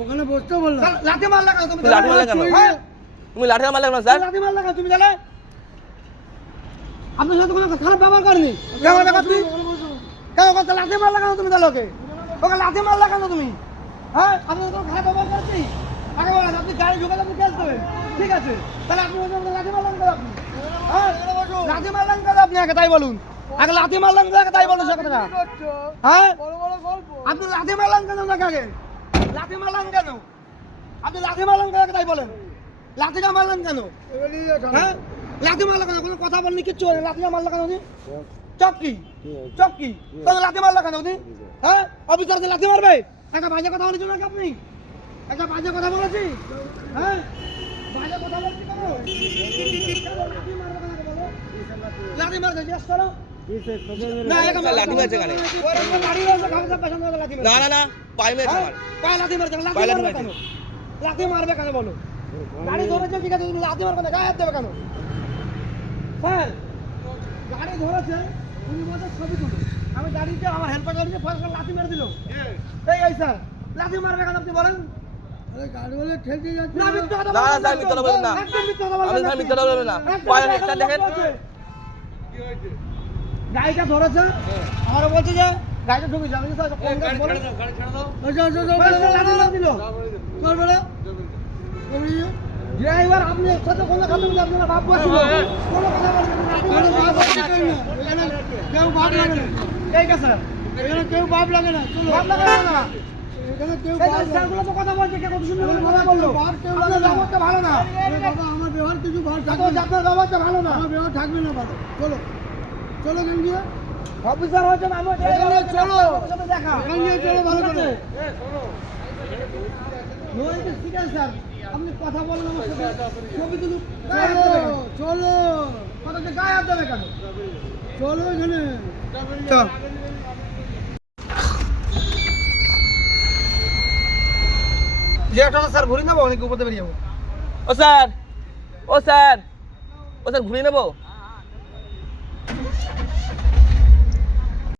ওখানে বসতে বললাম লাঠি মারলা কেন তুমি? লাঠি মারলে কেন? তুমি লাঠি মারলে কেন স্যার? লাঠি মারলা কেন তুমি? জানে আপনার সাথে কোনো খারাপ ব্যবহার করেনি? কেমন ব্যাপার তুমি? কেন কথা লাঠি মারলা কেন তুমি? তাহলে ওকে লাঠি মারলা কেন তুমি? হ্যাঁ, আপনি কোনো খারাপ ব্যবহার করেনি? আগে বলেন, আপনি গাড়ি ঢুকালে আপনি কেস দেবেন, ঠিক আছে? তাহলে আপনি লাঠি মারলেন কেন আপনি? হ্যাঁ, লাঠি মারলেন কেন আপনি? আগে তাই বলুন, আগে লাঠি মারলেন কেন? আগে তাই বলুন সে কথা। হ্যাঁ, আপনি লাঠি মারলেন কেন? না আগে লাঠি মারলেন কেন? আপনি লাঠি মারলেন কেন? তাই বলেন, লাঠিটা মারলেন কেন? হ্যাঁ, লাঠি মারলা কেন? কোনো কথা বলনি, কিচ্ছু বলেন, লাঠিটা মারলা কেন? চক্কি চক্কি তাহলে লাঠি মারলা কেন? হ্যাঁ, অফিসারদের লাঠি মারবে? একটা বাজে কথা বলেছি নাকি আপনি? একটা বাজে কথা বলেছি? হ্যাঁ, বাজে কথা বলেছি কেন? লাঠি মারবে কেন বলো? লাঠি মারবে জিজ্ঞেস করো। না, এরকম লাঠি মারছে কেন? লাঠি মারছে, খাবে সব পেছন থেকে লাঠি মারছে। না পায়ে মেরেছে আমার। পায়ে লাঠি মারছে, লাঠি পায়ে লাঠি মারবে কেন? লাঠি মারবে কেন বলো? গাড়ি ধরেছে, ঠিক আছে, তুমি লাঠি মারবে না, গায়ে হাত দেবে কেন? স্যার, গাড়ি ধরেছে, উনি বলছে ছবি তুলো। আমি গাড়িতে আমার হেল্পার গাড়িতে ফার্স্ট লাঠি মেরে দিল। এই স্যার, লাঠি মারবে কেন আপনি বলেন? আরে গাড়ি বলে ঠেলতে যাচ্ছে না, মিথ্যা কথা না, বলবেন স্যার, মিথ্যা কথা বলবেন না। একদম মিথ্যা কথা বলবেন আপনি না। স্যার মিথ্যা কথা বলবেন না। একদম পায়ে মিথ্যা কথা দেখেন। বলছে। গাড়িটা ধরেছে, আমারও বলছে যে গাড়িটা ঢুকে যাবে, স্যার কোন গাড়ি বলো? আচ্ছা আচ্ছা লাঠি মার দিল। চল বেড়া ড্রাইভার আপনি একসাথে কোনো কথা বলতে আপনার বাপ ছিল, কোনো কথা বলবেন না, আপনি কোনো কথা বলবেন না। এখানে কেউ বাপ লাগে না, ঠিক আছে স্যার, এখানে কেউ বাপ লাগে না, চলো বাপ লাগাবেন না। এখানে কেউ এই বাপ যে লাগে না। স্যারগুলো তো কথা বলছে, কে কত সুন্দর করে কথা বললো। বাপ কেউ আপনার লাগে না। ব্যবহারটা ভালো না। আরে বাবা, আমার ব্যবহার কিছু ভালো আপনার থাকবে না, ব্যবহারটা ভালো না। আমার ব্যবহার থাকবে না ভালো। চলো চলো এখান দিয়ে, অফিসার হচ্ছেন, আমি এখানে চলো। সাথে দেখা। এখান দিয়ে চলো ভালো করে। নইতে ঠিক আছে স্যার, আপনি কথা বলেন আমার সাথে, ছবি তুলুন, চলো চলো কথা যে গায়ে হাত দেবে কেন? চলো এখানে। যে একটা স্যার ঘুরে নেবো, অনেক উপরে বেরিয়ে যাবো। ও স্যার ও স্যার ও স্যার ঘুরিয়ে নেবো।